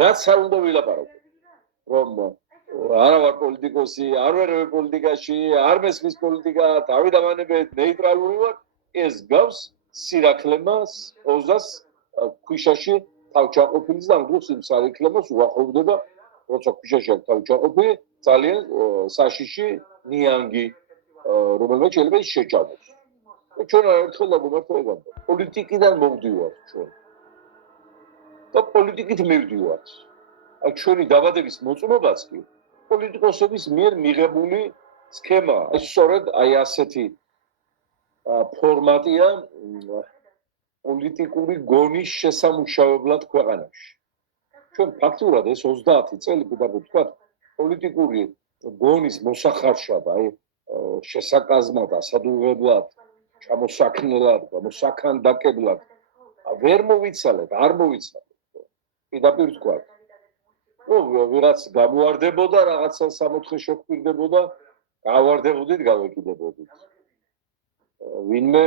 რაც არ უნდა ვილაპარაკო. რომ არა ვარ პოლიტიკოსი, არ ვარ პოლიტიკაში, არ მესმის პოლიტიკა, დავიდავანებე ნეიტრალური ვარ, ეს გავს სირაქლემას, ოზას ქვიშაში თავჩაყოფილის და ამ დროს იმ სარიქლემას უახლოვდება, როცა ქვიშაში აქვს თავჩაყოფილი, ძალიან საშიში ნიანგი, რომელმაც შეიძლება ის შეჭამოს. ჩვენ ერთხელ დაგმართებდა, პოლიტიკიდან მოვდივართ ჩვენ. და პოლიტიკით მივდივართ. აი ჩვენი დაბადების მოწმობაც კი პოლიტიკოსების მიერ მიღებული სქემა. სწორედ აი ასეთი ფორმატია პოლიტიკური გონის შესამუშავებლად ქვეყანაში. ჩვენ ფაქტურად ეს 30 წელი კიდევ ვთქვათ, პოლიტიკური გონის მოსახარშად, აი შესაკაზმად, ასადუღებლად, ჩამოსაქმნელად, მოსაქანდაკებლად ვერ მოვიცალეთ, არ მოვიცალეთ. პირდაპირ ვთქვათ. ვიღაც გამوارდებოდა, რაღაცა სამოთხე შეგვირდებოდა, გავარდებოდით, გავეკიდებოდით. ვინმე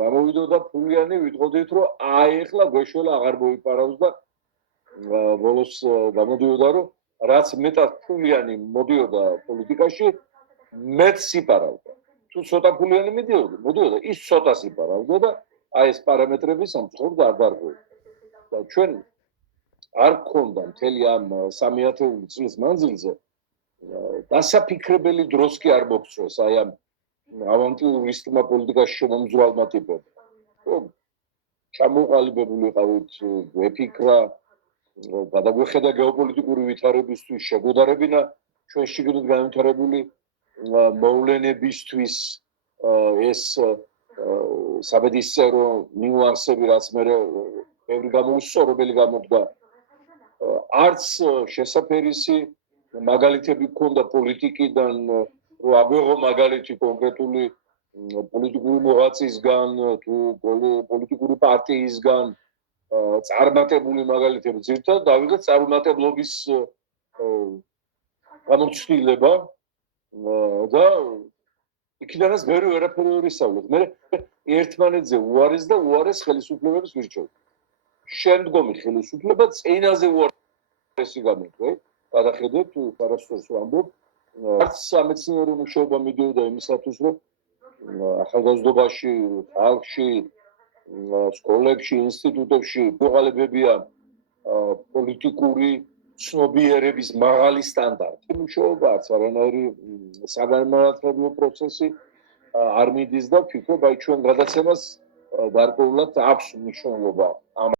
გამოვიდოდა ფულიანი, ვიტყოდით, რომ აი ეხლა გვეშველა აღარ მოიპარავს და ბოლოს გამოდიოდა, რომ რაც მეტად ფულიანი მოდიოდა პოლიტიკაში, მეტ სიპარავდა. თუ ცოტა ფულიანი მოდიოდა, ის ცოტა სიპარავდა და აი ეს პარამეტრები სამწუხაროდ არ დარღვევდა. და ჩვენ არ გქონდა მთელი ამ 300 წლის მანძილზე დასაფიქრებელი დროს კი არ მოგწვეს აი ამ ავანტიურისტმა პოლიტიკაში შემომძვრალმა ტიპებმა. ჩამოყალიბებული ყავით ვეფიქრა, გადაგვეხედა გეოპოლიტიკური ვითარებისთვის, შეგვედარებინა ჩვენ შიგნით განვითარებული მოვლენებისთვის ეს საბედისწერო ნიუანსები, რაც მე ბევრი გამოუსწორებელი გამოდგა. არც შესაფერისი მაგალითები გქონდა პოლიტიკიდან, რომ აგვეღო მაგალითი კონკრეტული პოლიტიკური მოღვაწისგან, თუ პოლიტიკური პარტიისგან წარმატებული მაგალითები. ზირთად დავიღეთ წარმატებლობის გამოცდილება და იქიდანაც ვერაფერი ვერ ისწავლეთ. მე ერთმანეთზე უარეს და უარეს ხელისუფლებების ვირჩევთ. შემდგომი ხელისუფლება წინაზე უარესი გამოდგა. გადახედეთ არასდროს ვამბობ, არც სამეცნიერო მუშაობა მიდიოდა იმისათვის, რომ ახალგაზრდობაში, ხალხში, სკოლებში, ინსტიტუტებში მოყალებებია პოლიტიკური ცნობიერების მაღალი სტანდარტი. მუშაობა არც არანაირი საგანმანათლებლო პროცესი არ მიდის და ვფიქრობ, აი ჩვენ გადაცემას გარკვეულად აქვს მნიშვნელობა.